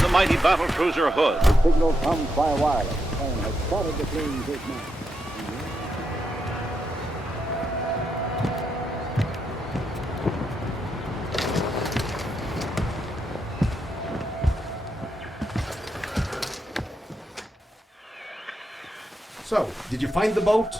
The mighty battle cruiser Hood. The signal comes by wireless. The plane has spotted the fleeing his man. So, did you find the boat?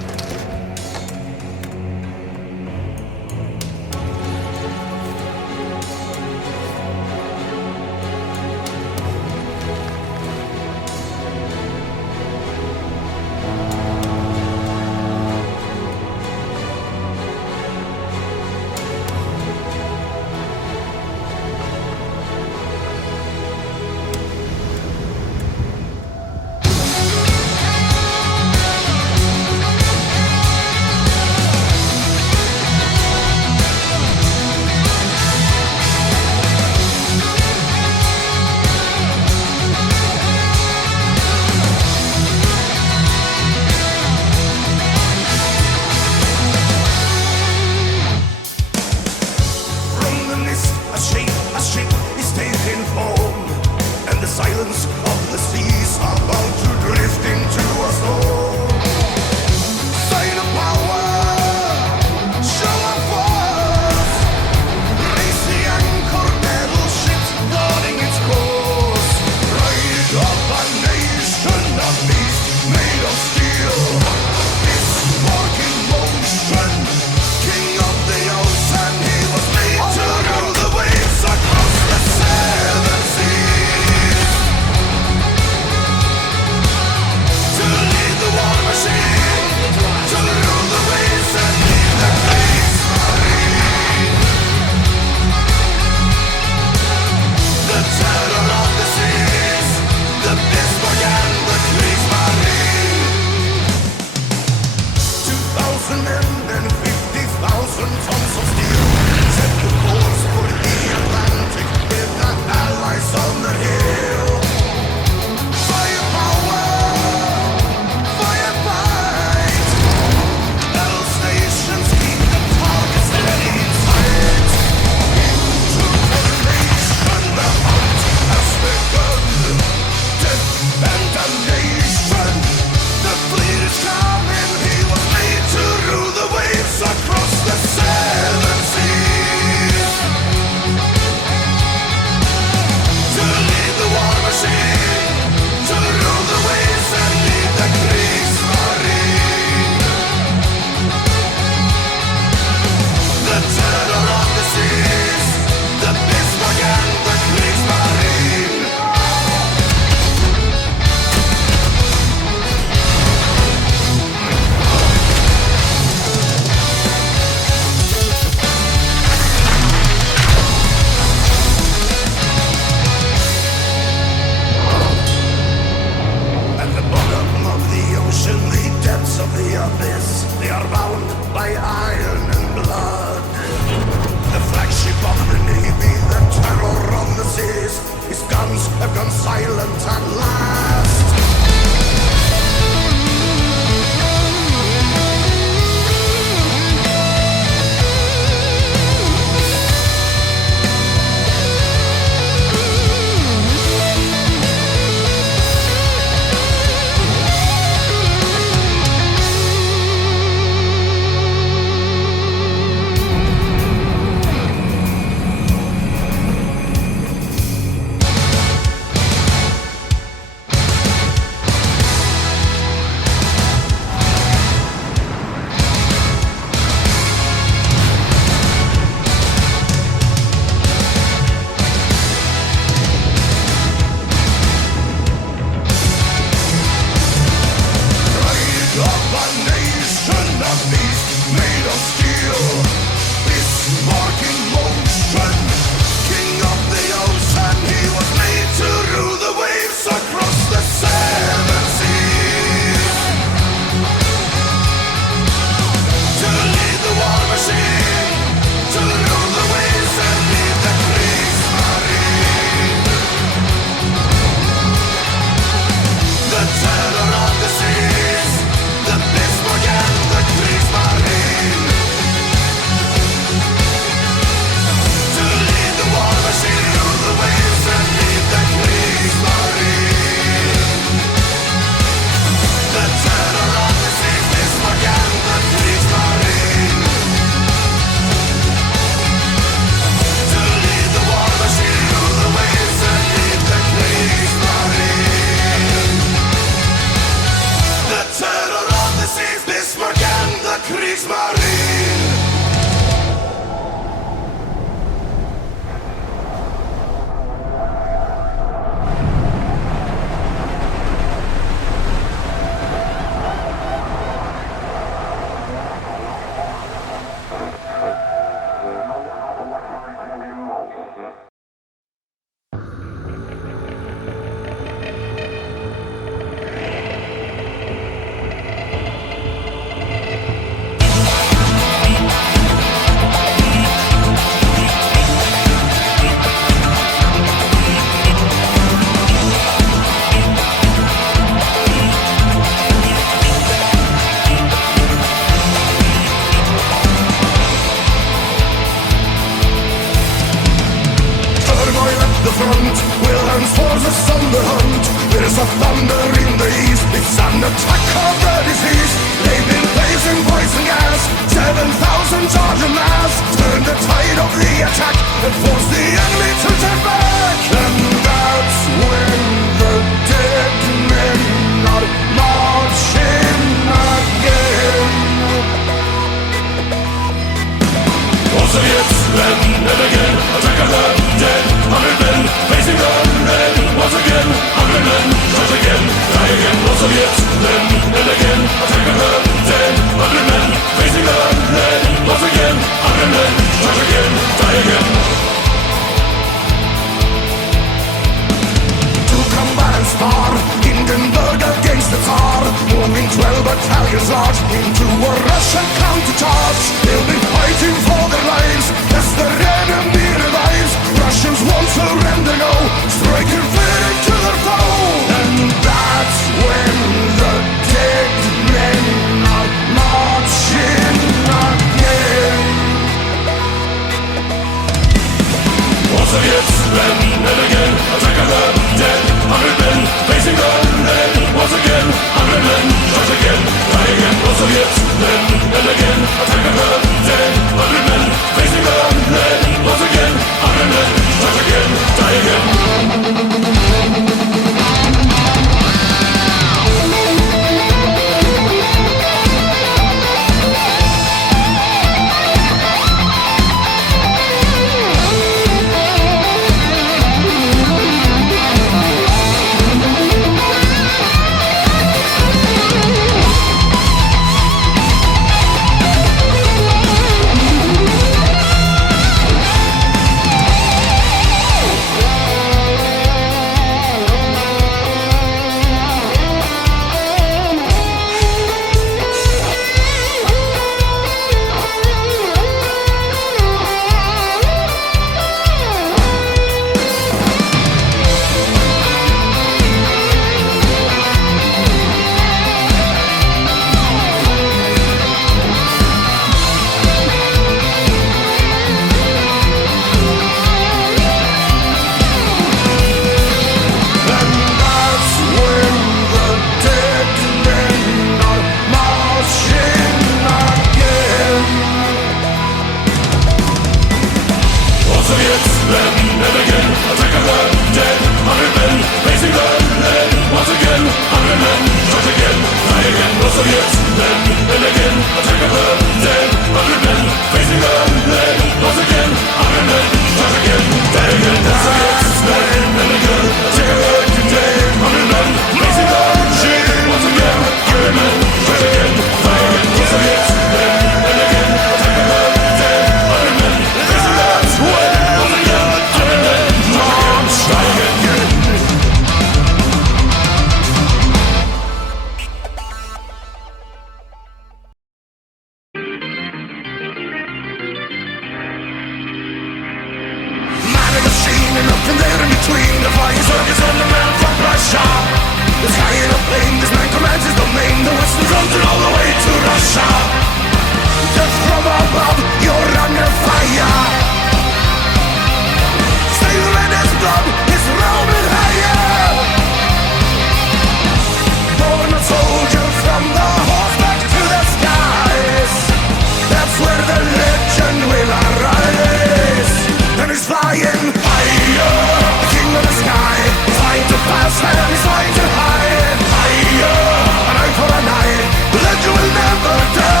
That you will never die.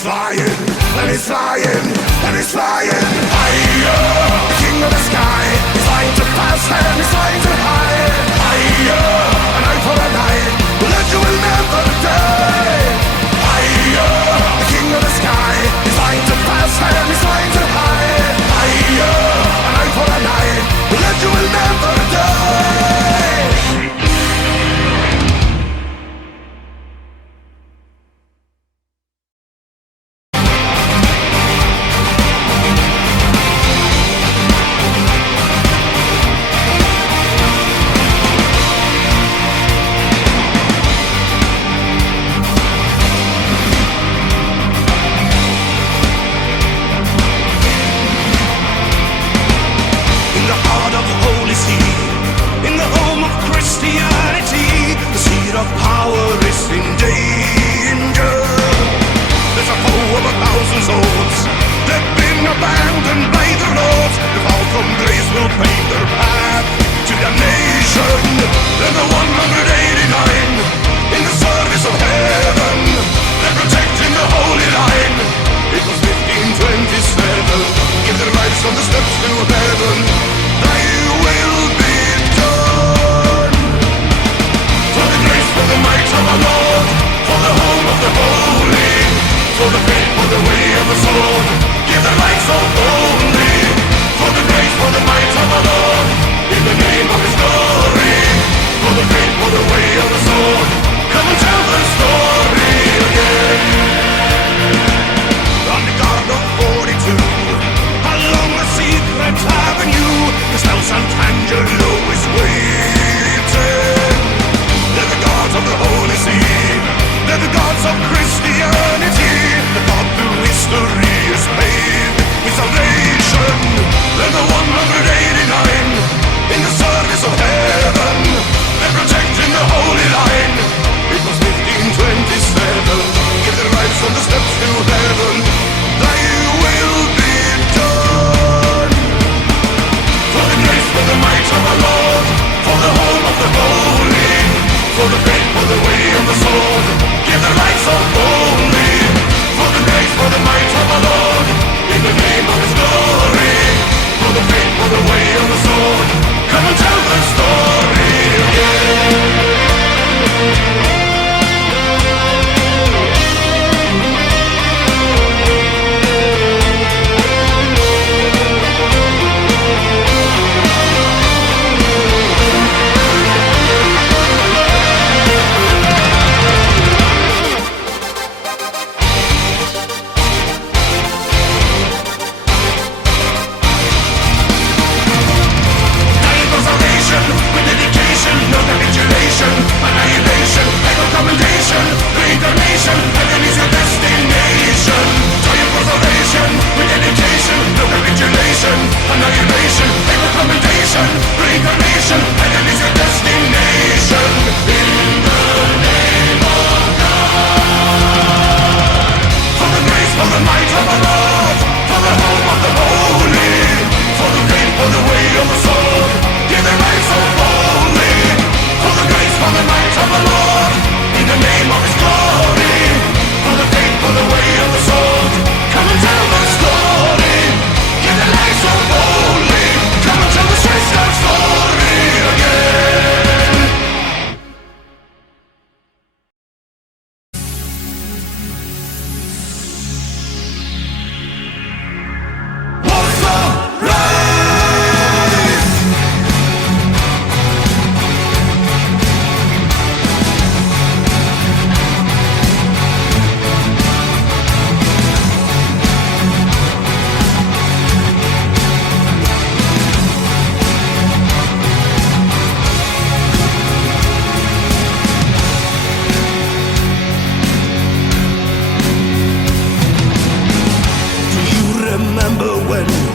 he's flying, and he's flying, and he's flying higher. The king of the sky is flying too fast and he's flying too high. Higher, an eye for an eye, that you will never die. Higher, the king of the sky is flying too fast and he's flying too high. Higher, an eye for an eye, that you will never die.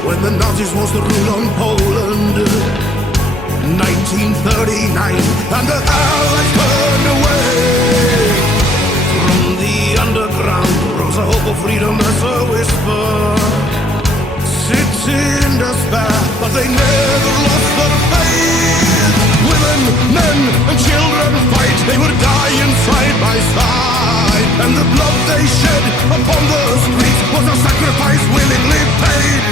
when the Nazis was the rule on Poland. 1939, and the Allies burned away. From the underground rose a hope of freedom as a whisper. Sits in despair, but they never lost their faith. Women, men, and children fight. They were dying side by side, and the blood they shed upon the streets was a sacrifice willingly paid.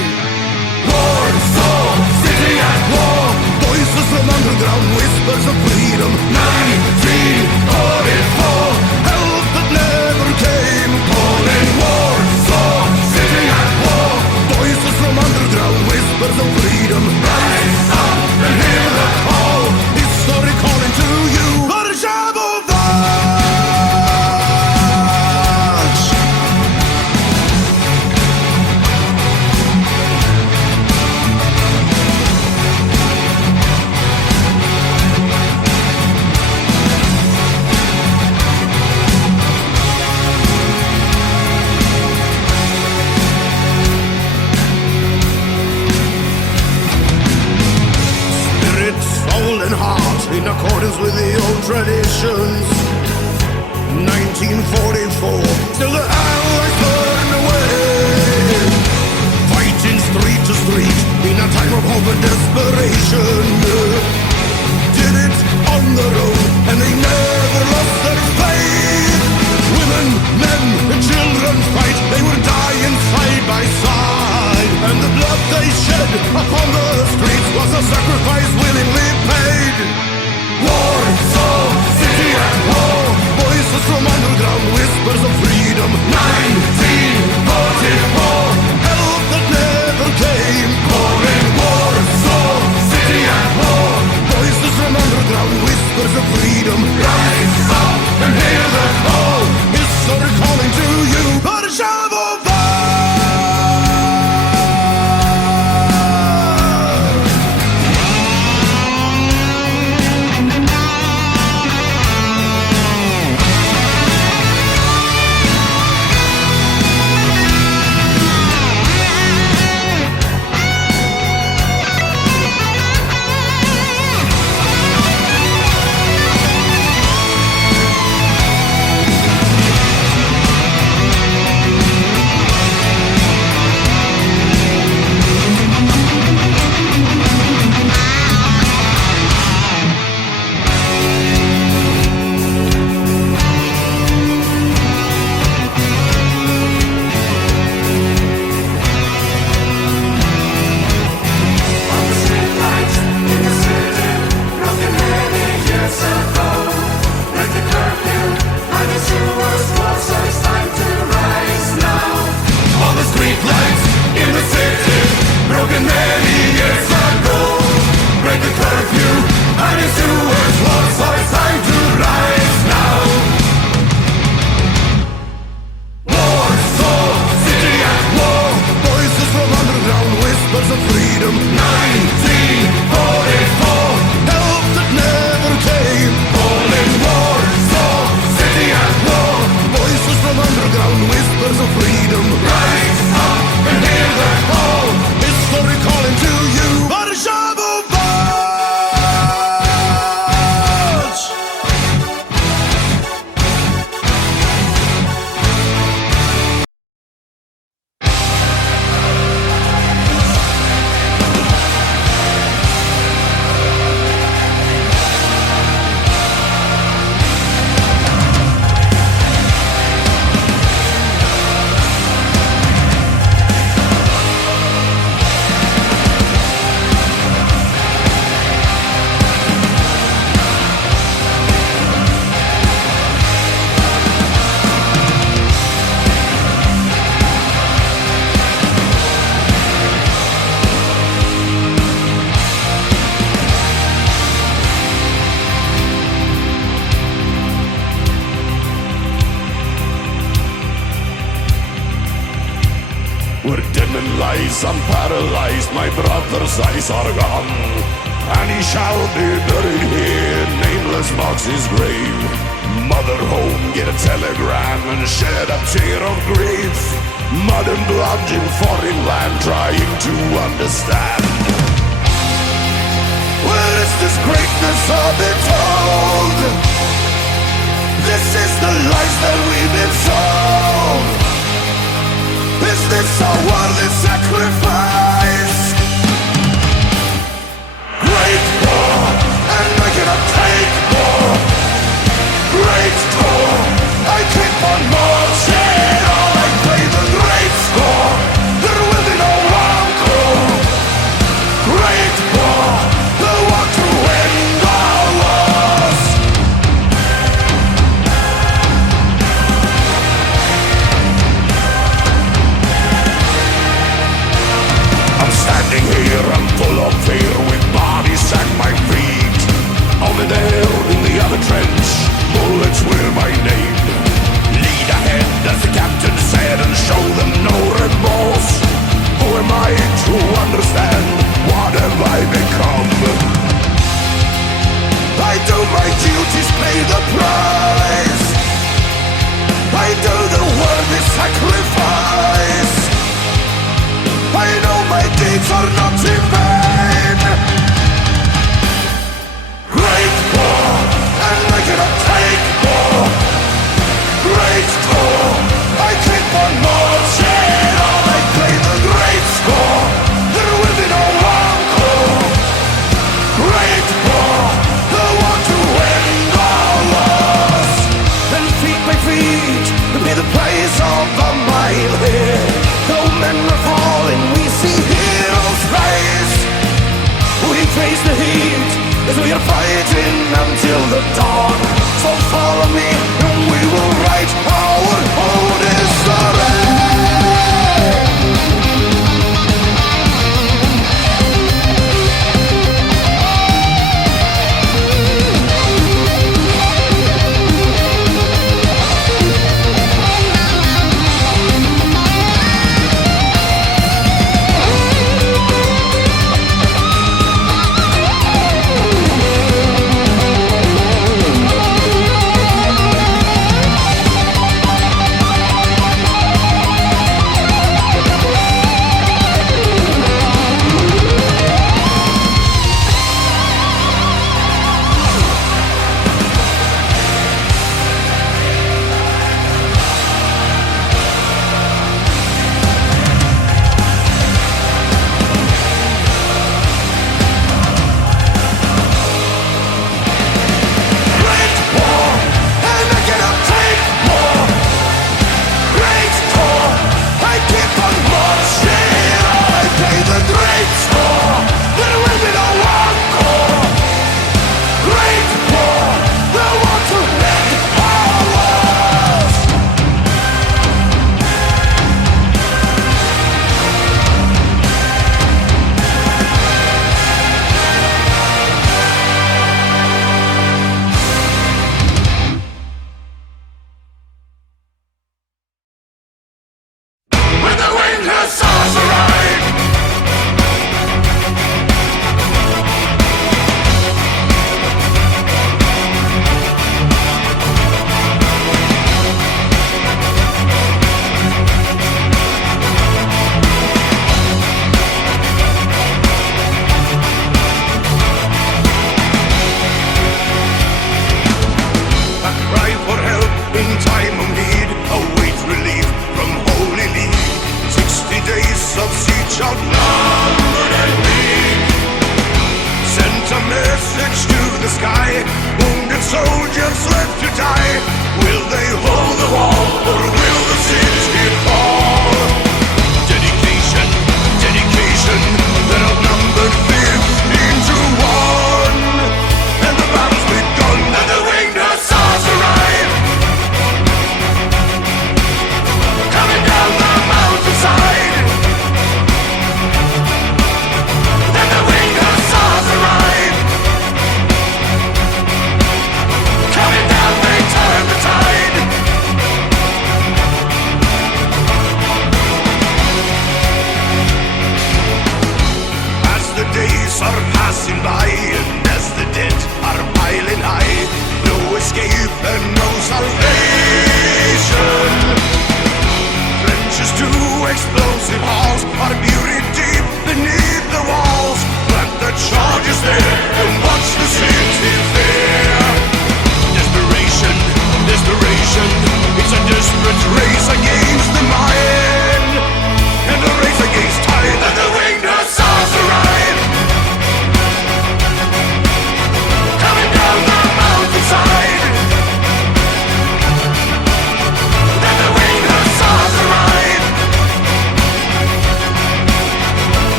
Warsaw, city at war. Voices from underground, whispers of freedom. 1944, help that never came. Calling Warsaw, city at war. Voices from underground, whispers of freedom. Rise up and hear the call. History calling to you. In accordance with the old traditions. 1944, still the Allies burn away, fighting street to street in a time of hope and desperation. Did it on their own, and they never lost their faith. Women, men, and children fight. They were dying side by side, and the blood they shed upon the streets was a sacrifice willingly paid. Warsaw, city at war. Voices from underground, whispers of freedom. 1944, help that never came. Calling Warsaw, city at war. Voices from underground, whispers of freedom. Rise up and hear the call. History calling to you. lies, I'm paralyzed, my brother's eyes are gone, and he shall be buried here, nameless marks his grave. Mother home, get a telegram and shed a tear of grief. Mud and blood in foreign land, trying to understand. Where is this greatness of it told? This is the lies that we've been sold. Is this a worthy sacrifice? Great war and like face the heat as we are fighting until the dawn. So follow me and we will write our own history.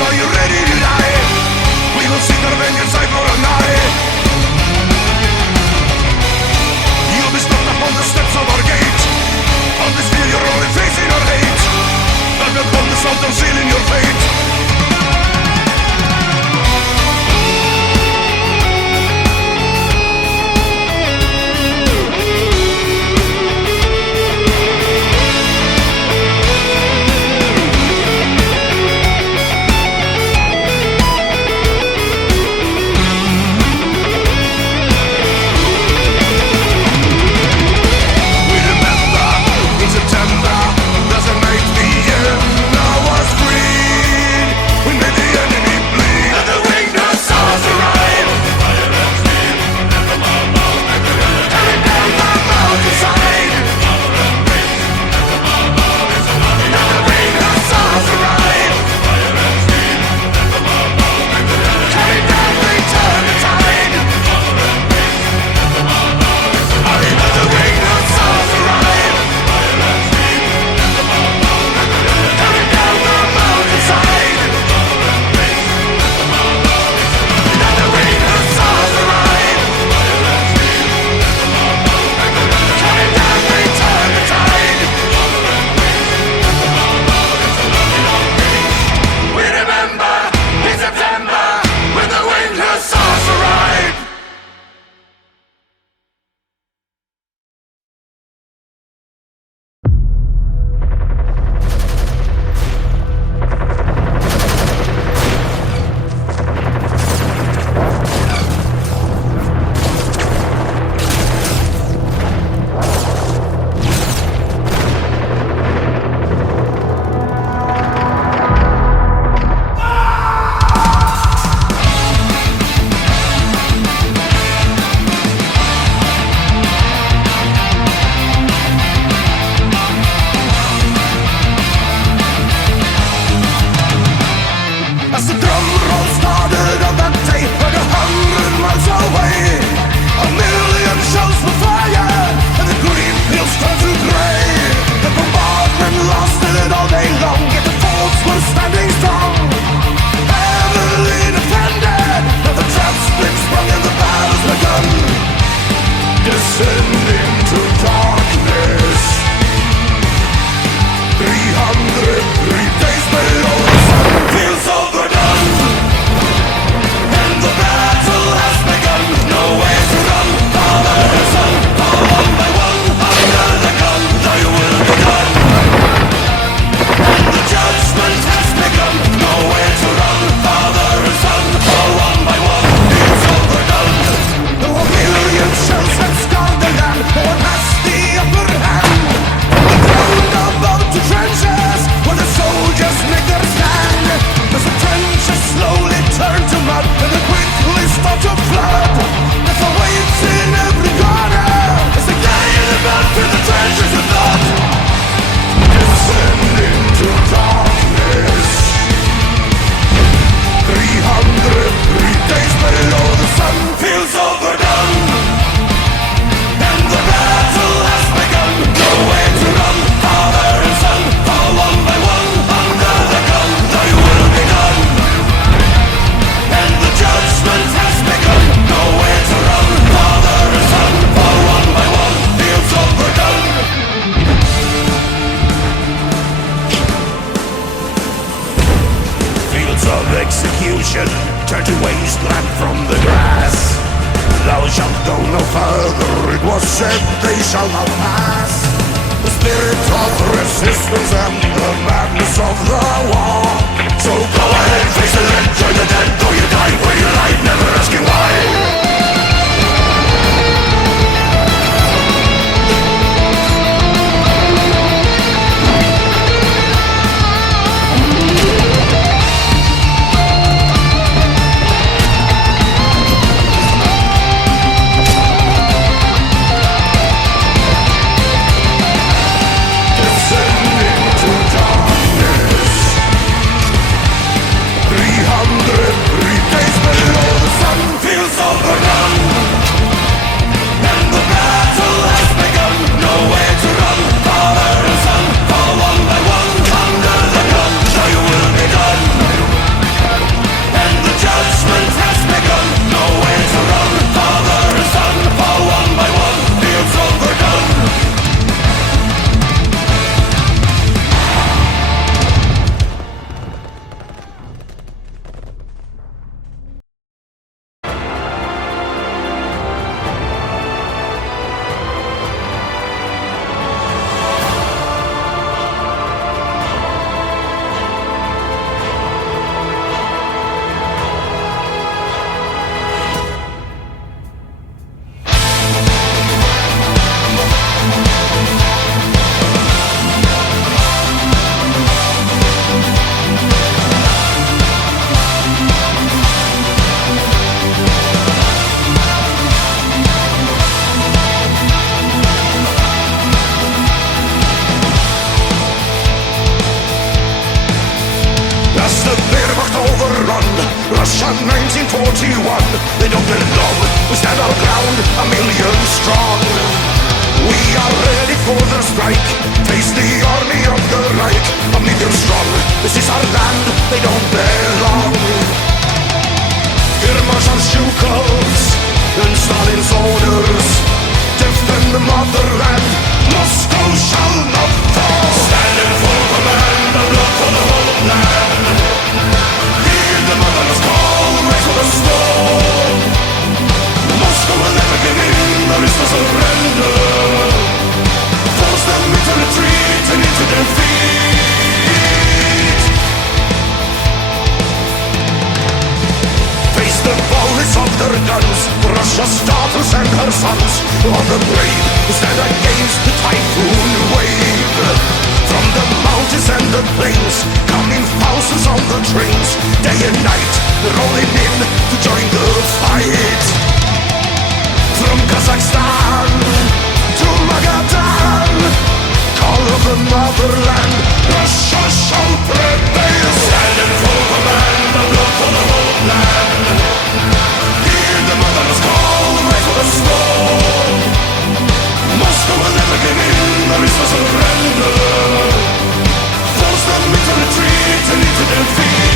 Are you ready to die? descending to darkness. 303 days below the sun feels overdone, and the battle has begun. Nowhere to run, father and son, fall one by one under the gun. Thy will be done, and the judgment has begun. Nowhere to run, father and son, fall one by one. Feels overdone. A million shells have scarred the land, but one has the upper hand. The ground above the trenches, where the soldiers make their stand. As the trenches slowly turn to mud, and they quickly start to flood. Death awaits in every corner, as they carry the blood through the trenches of blood. Descending to darkness. 303 days below the sun feels overdone, and the battle has begun. Nowhere to run, father and son, fall one by one under the gun. Thy will be done, and the judgment has begun. Nowhere to run, father and son, fall one by one. Feels overdone. Fields of execution turn to wasteland from the grass. Thou shalt go no further, it was said they shall not pass. The spirit of resistance and the madness of the war. So go ahead, face it and join the dead. Though you die for your life, never asking why. Descending to darkness. 303 days below the sun feels overdone, and the battle has begun. Nowhere to run, father and son, fall one by one under the gun. Thy will be done, and the judgment has begun. Nowhere to run, father and son, fall one by one. Feels overdone. As the Wehrmacht overrun Russia 1941, they don't belong. We stand our ground, a million strong. We are ready for the strike. Face the army of the Reich, a million strong. This is our land, they don't belong. Here march our Shukovs and Stalin's orders. Defend the motherland, Moscow shall not fall. Stand in full command, the blood for the whole land. Hear the mother's call, raise for the storm. Moscow will never give in, there is no surrender. Force them into retreat and into defeat. Face the bullets of their guns, Russia's daughters and her sons. All the brave who stand against the typhoon wave. From the mountains and the plains, coming thousands on the trains. Day and night, rolling in to join the fight. From Kazakhstan to Magadan, call of the motherland, Russia shall prevail. Stand in full command, the blood for the whole land. Hear the mother's call, raise for the storm. Moscow will never give in, there is no surrender. Force them into retreat and into defeat.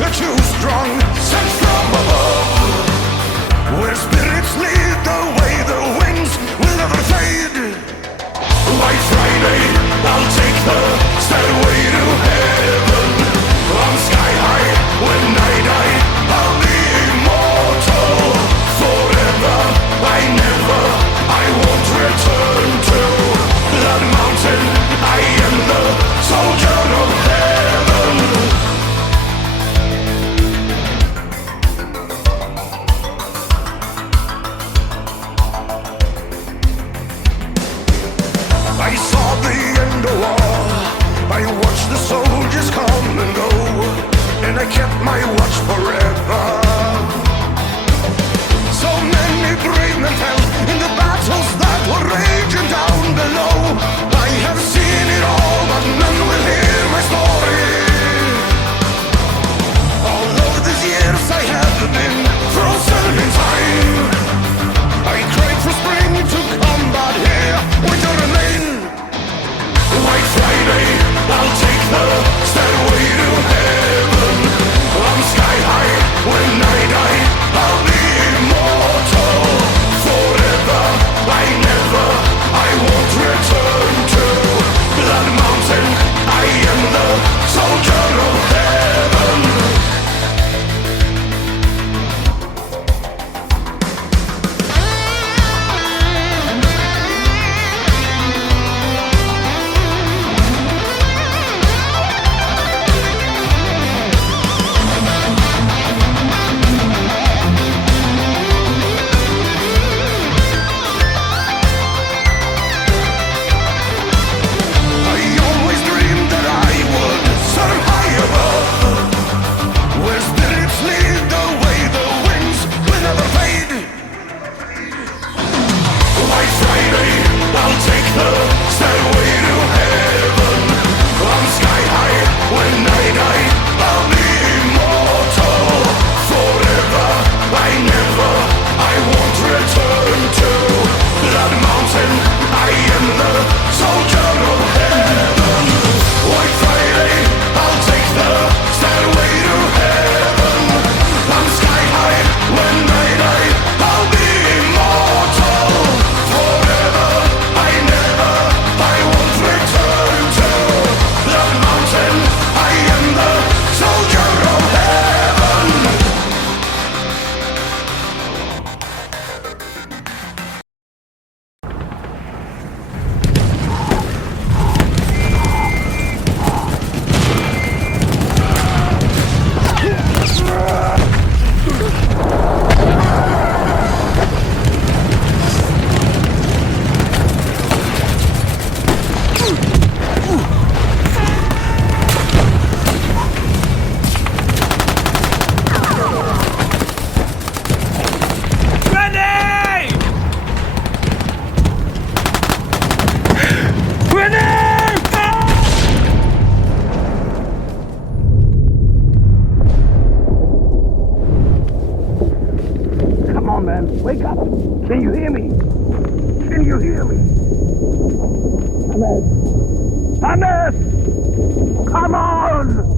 You're too strong, sent from above. Where spirits lead the way, the winds will never fade. White Friday, I'll take the stairway to heaven. On sky high, when I die, I'll be immortal. Forever, I won't return to that mountain. I am the soldier of heaven. I saw the end of war. I watched the soldiers come and go, and I kept my watch forever. So many brave men fell in the battles that were raging down below. I have seen it all, but none will hear my story. All of these years I have been frozen in time. I cried for spring to come, but here winter remain. White Friday, I'll take the stairway to heaven. I'm sky high, when I die, I'll be immortal. Forever, I won't return to that mountain. I am the soldier of heaven. Wake up! Can you hear me? Can you hear me? Hannes! Hannes! Come on!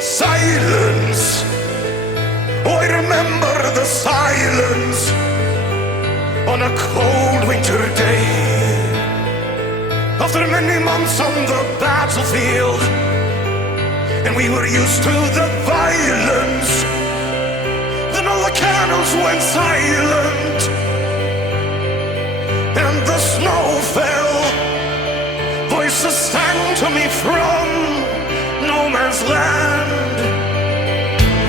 Silence. Oh, I remember the silence on a cold winter day. After many months on the battlefield, and we were used to the violence, then all the cannons went silent, and the snow fell land.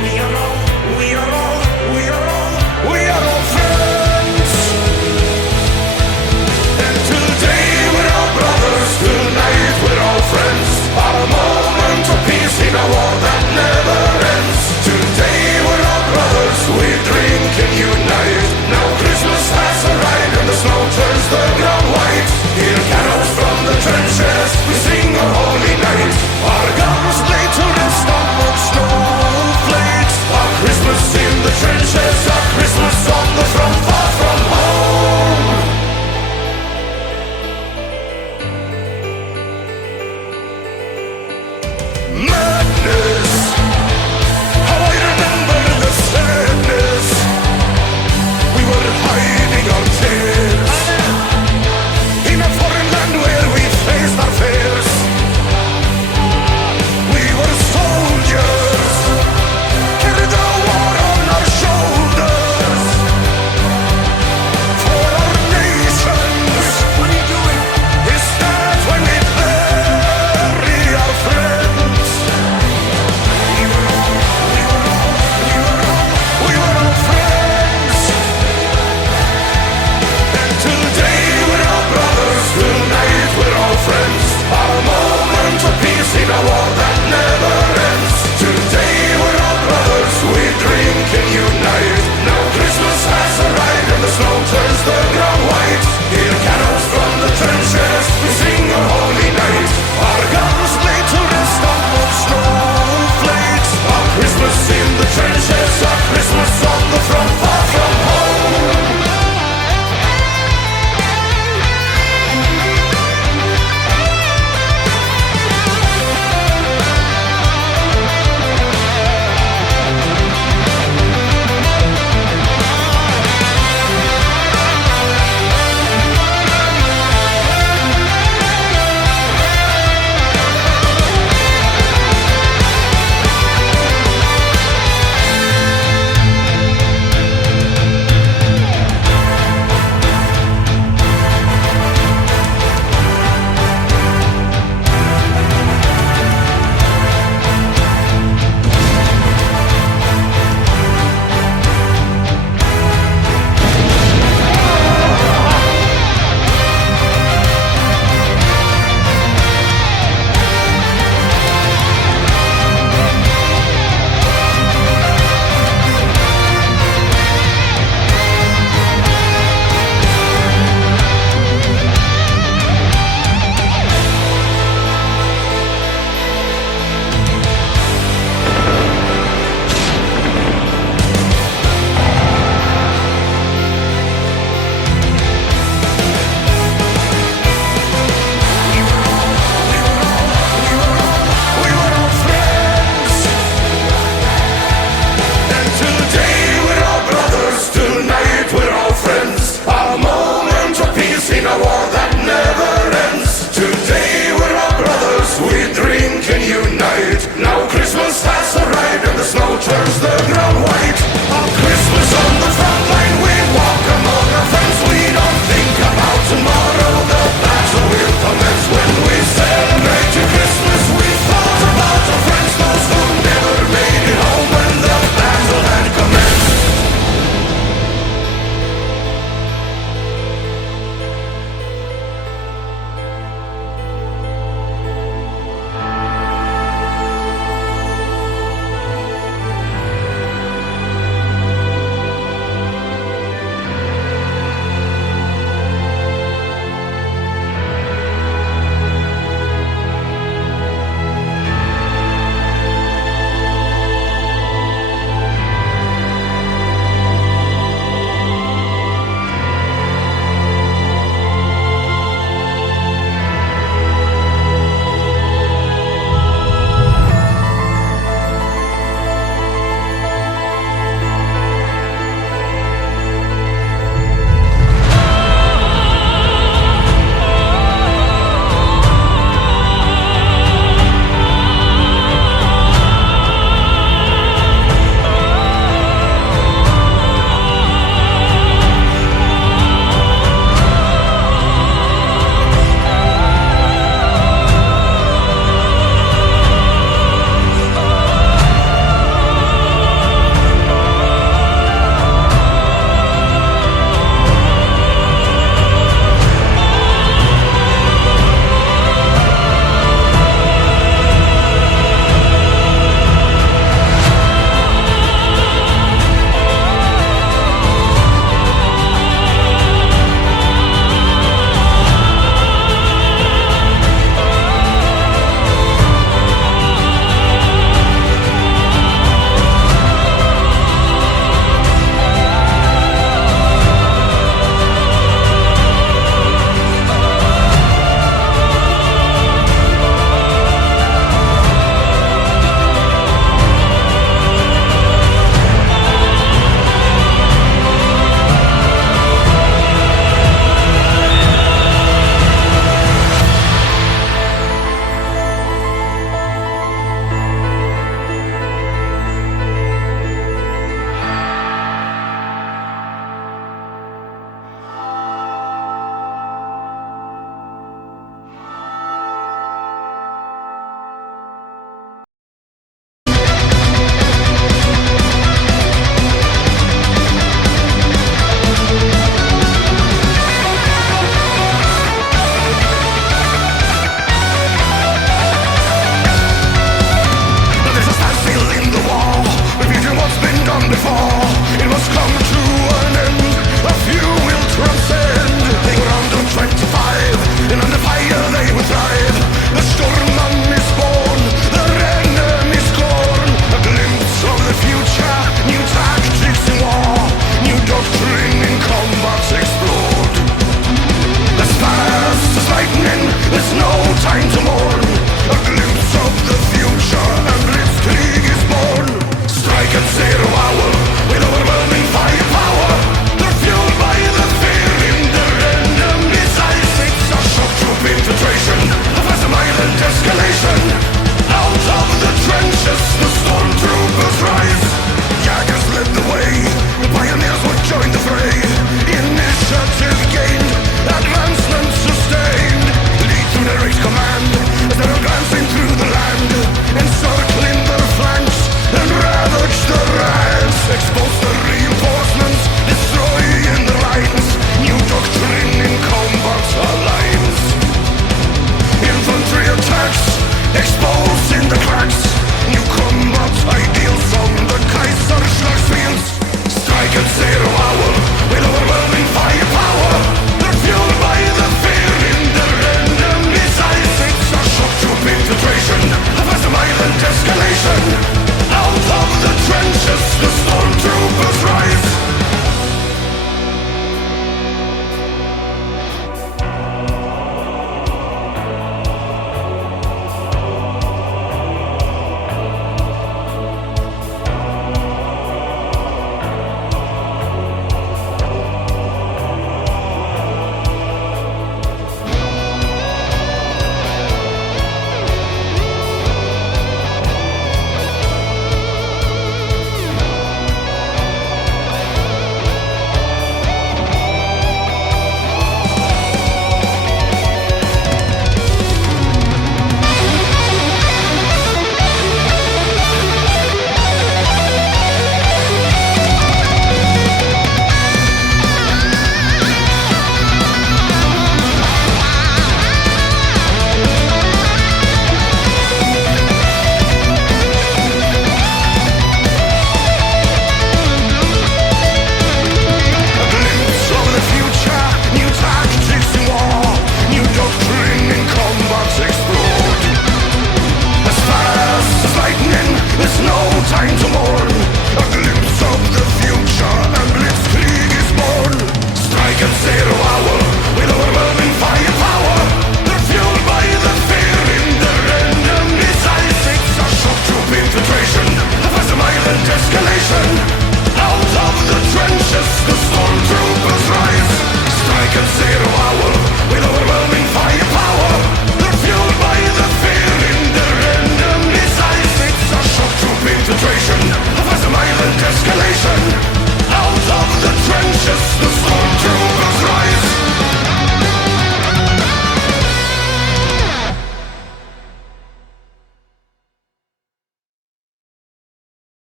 We are all, we are all, we are all, we are all friends. And today we're all brothers, tonight we're all friends. Our moment of peace in a war that never ends. Today we're all brothers, we drink and unite. Now Christmas has arrived and the snow turns the